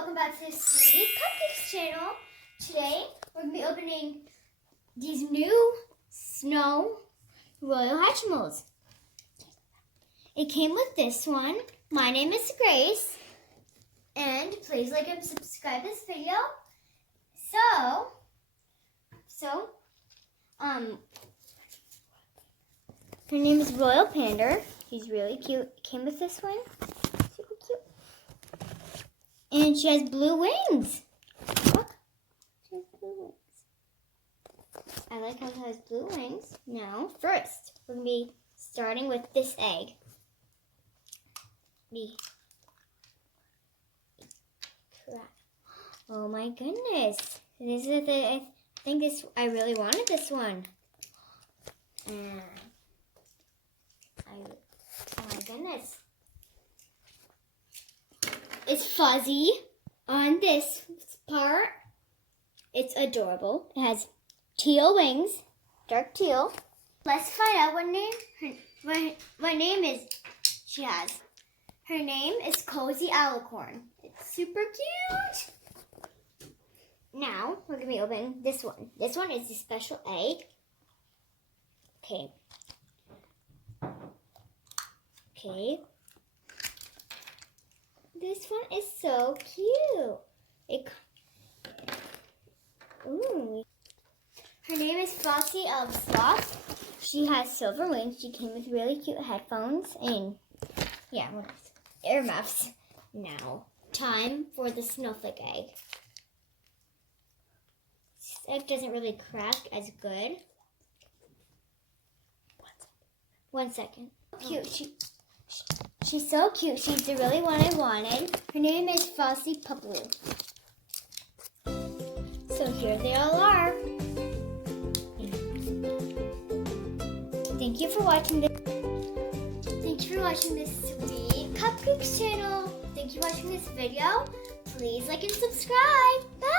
welcome back to the Sweet Cupcakes channel. Today we're going to be opening these new Snow Royal Hatchimals. It came with this one. My name is Grace. And please like and subscribe this video. Her name is Royal Panda. She's really cute. It came with this one. Super cute. And she has blue wings. Look. She has blue wings. I like how it has blue wings. Now, first, we're going to be starting with this egg. Oh my goodness. This is I really wanted this one. Oh my goodness. It's fuzzy on this part. It's adorable. It has teal wings, dark teal. Let's find out what name she has. Her name is Cozy Alicorn. It's super cute. Now we're gonna be opening this one. This one is a special egg. Okay. This one is so cute. Her name is Flossie of Sloth. She has silver wings. She came with really cute headphones and earmuffs. Now, time for the snowflake egg. This egg doesn't really crack as good. 1 second. Cute. She's so cute. She's the really one I wanted. Her name is Flossie Pupaloo. So here they all are. Thank you for watching this. Thank you for watching this Sweet Cupcakes channel. Thank you for watching this video. Please like and subscribe. Bye.